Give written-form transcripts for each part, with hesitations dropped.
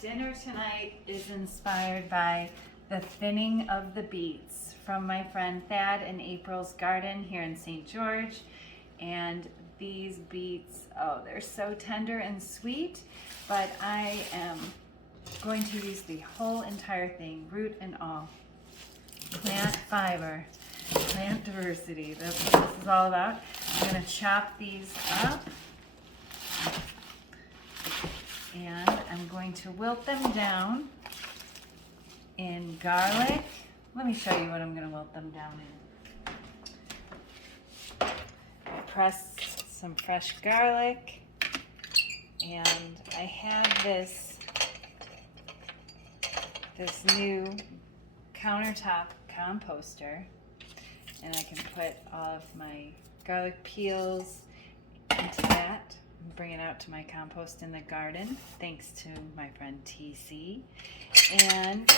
Dinner tonight is inspired by the thinning of the beets from my friend Thad in April's garden here in St. George. And these beets, oh, they're so tender and sweet, but I am going to use the whole entire thing, root and all. Plant fiber, plant diversity, that's what this is all about. I'm going to chop these up. And I'm going to wilt them down in garlic. Let me show you what I'm going to wilt them down in. I pressed some fresh garlic, and I have this new countertop composter, and I can put all of my garlic peels into that. Bring it out to my compost in the garden, thanks to my friend TC. And,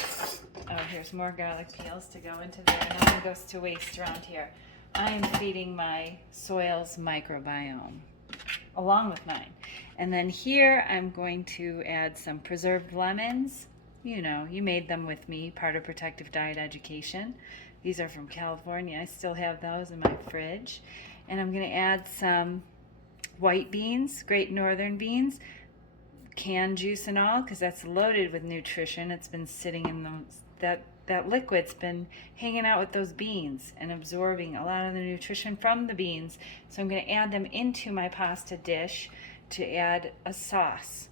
oh, here's more garlic peels to go into there. Nothing goes to waste around here. I am feeding my soil's microbiome, along with mine. And then here I'm going to add some preserved lemons. You know, you made them with me, part of Protective Diet Education. These are from California. I still have those in my fridge. And I'm going to add some white beans, Great Northern beans, canned juice and all, because that's loaded with nutrition. It's been sitting in that liquid's been hanging out with those beans and absorbing a lot of the nutrition from the beans. So I'm going to add them into my pasta dish to add a sauce.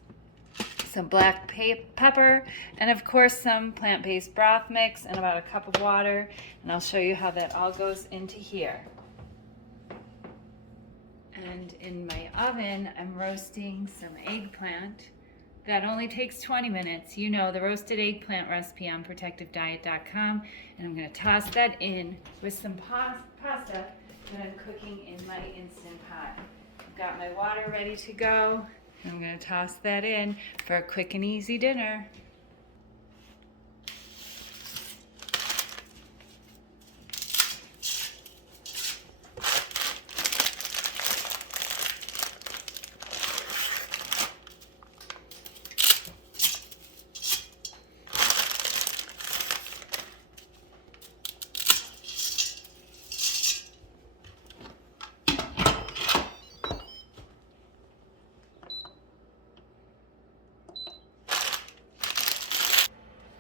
Some black pepper, and of course some plant-based broth mix, and about a cup of water. And I'll show you how that all goes into here. And in my oven, I'm roasting some eggplant. That only takes 20 minutes. You know, the roasted eggplant recipe on protectivediet.com. And I'm going to toss that in with some pasta that I'm cooking in my Instant Pot. I've got my water ready to go. I'm going to toss that in for a quick and easy dinner.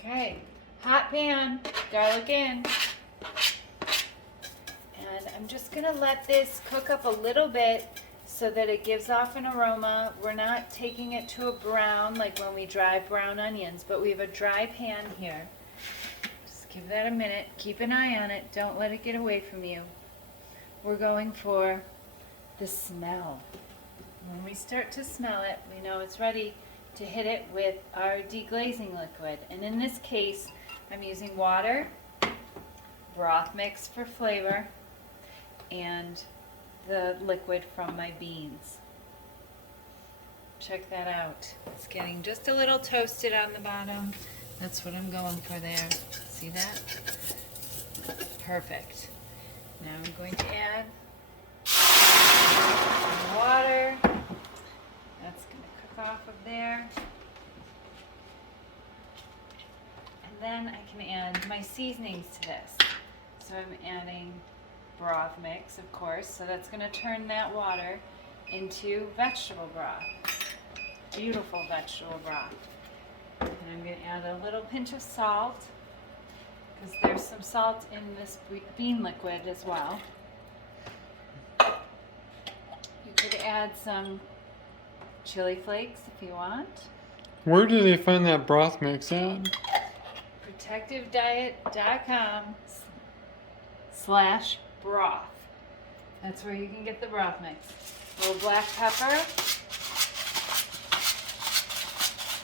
Okay, hot pan, garlic in. And I'm just gonna let this cook up a little bit so that it gives off an aroma. We're not taking it to a brown like when we dry brown onions, but we have a dry pan here. Just give that a minute, keep an eye on it, don't let it get away from you. We're going for the smell. When we start to smell it, we know it's ready to hit it with our deglazing liquid. And in this case, I'm using water, broth mix for flavor, and the liquid from my beans. Check that out. It's getting just a little toasted on the bottom. That's what I'm going for there. See that? Perfect. Now I'm going to add some water. That's going to cook off of there. And then I can add my seasonings to this. So I'm adding broth mix, of course. So that's going to turn that water into vegetable broth. Beautiful vegetable broth. And I'm going to add a little pinch of salt, because there's some salt in this bean liquid as well. You could add some chili flakes if you want. Where do they find that broth mix at? protectivediet.com/broth. That's where you can get the broth mix. A little black pepper.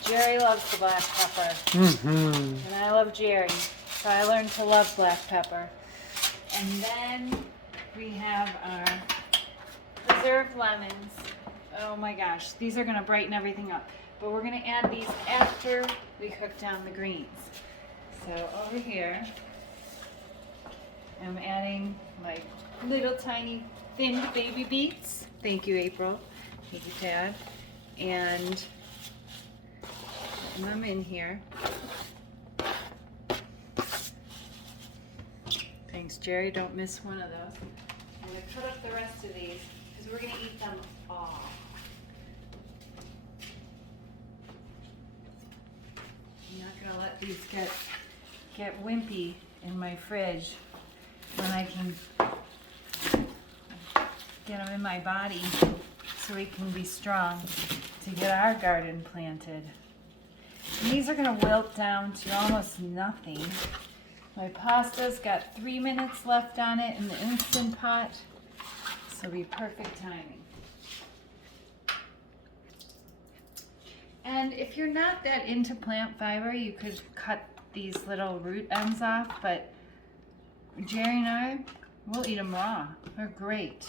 Jerry loves the black pepper. And I love Jerry, so I learned to love black pepper. And then we have our preserved lemons. Oh my gosh, these are going to brighten everything up. But we're going to add these after we cook down the greens. So over here, I'm adding my little tiny thinned baby beets. Thank you, April. Thank you, Tad. And putting them in here. Thanks, Jerry. Don't miss one of those. I'm going to cut up the rest of these because we're going to eat them all. I'm not going to let these get wimpy in my fridge when I can get them in my body so we can be strong to get our garden planted. And these are going to wilt down to almost nothing. My pasta's got 3 minutes left on it in the Instant Pot, so it'll be perfect timing. And if you're not that into plant fiber, you could cut these little root ends off, but Jerry and I, we'll eat them raw. They're great.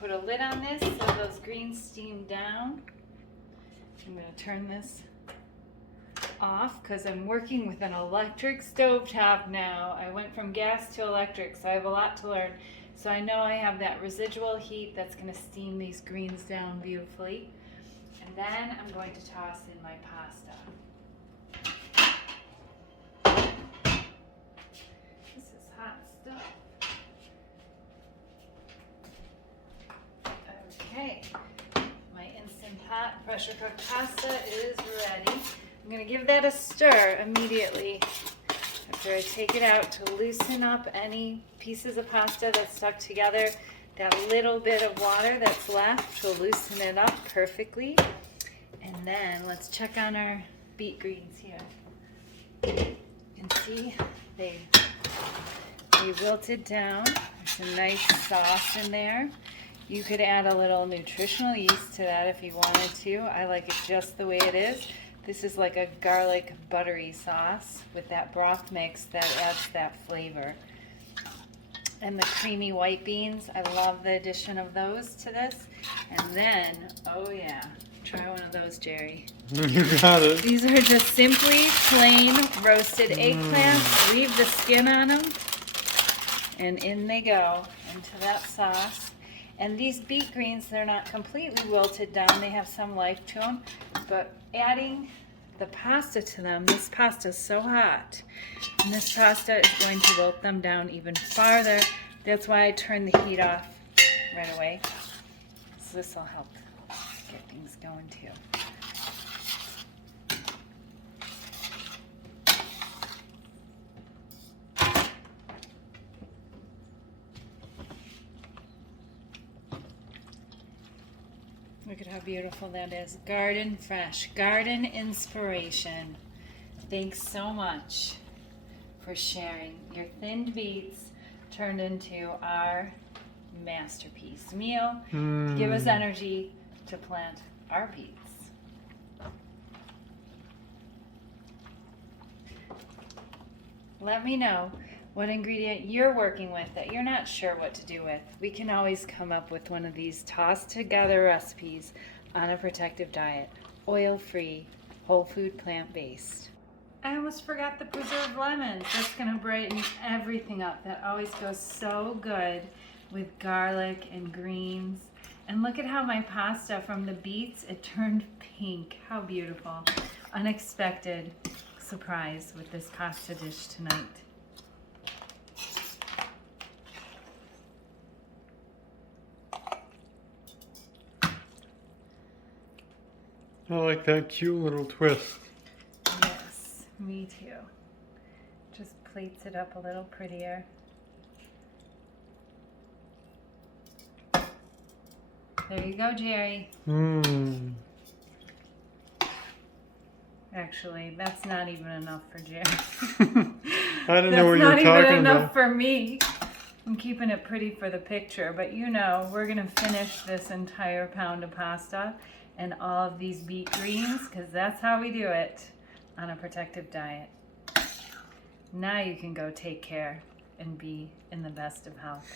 Put a lid on this so those greens steam down. I'm going to turn this off because I'm working with an electric stovetop now. I went from gas to electric, so I have a lot to learn. So I know I have that residual heat that's going to steam these greens down beautifully. And then I'm going to toss in my pasta. This is hot stuff. Okay, my Instant Pot pressure cooked pasta is ready. I'm going to give that a stir immediately after I take it out to loosen up any pieces of pasta that's stuck together. That little bit of water that's left will loosen it up perfectly. And then let's check on our beet greens here. You can see they wilted down. There's a nice sauce in there. You could add a little nutritional yeast to that if you wanted to. I like it just the way it is. This is like a garlic buttery sauce with that broth mix that adds that flavor. And the creamy white beans, I love the addition of those to this. And then, oh yeah, try one of those, Jerry. You got it. These are just simply plain roasted eggplants. Leave the skin on them. And in they go into that sauce. And these beet greens, they're not completely wilted down. They have some life to them. But adding the pasta to them, this pasta is so hot. And this pasta is going to wilt them down even farther. That's why I turned the heat off right away. So this will help get things going too. Look at how beautiful that is. Garden fresh, garden inspiration. Thanks so much for sharing your thinned beets turned into our masterpiece meal to give us energy to plant our beets. Let me know what ingredient you're working with that you're not sure what to do with. We can always come up with one of these tossed together recipes on a protective diet, oil-free, whole food, plant-based. I almost forgot the preserved lemons. That's gonna brighten everything up. That always goes so good with garlic and greens. And look at how my pasta from the beets, it turned pink. How beautiful. Unexpected surprise with this pasta dish tonight. I like that cute little twist. Yes, me too. Just plates it up a little prettier. There you go, Jerry. Actually, that's not even enough for Jerry. I don't know what you're talking That's not even enough about. for me. I'm keeping it pretty for the picture, but you know, we're gonna finish this entire pound of pasta and all of these beet greens, because that's how we do it on a protective diet. Now you can go take care and be in the best of health.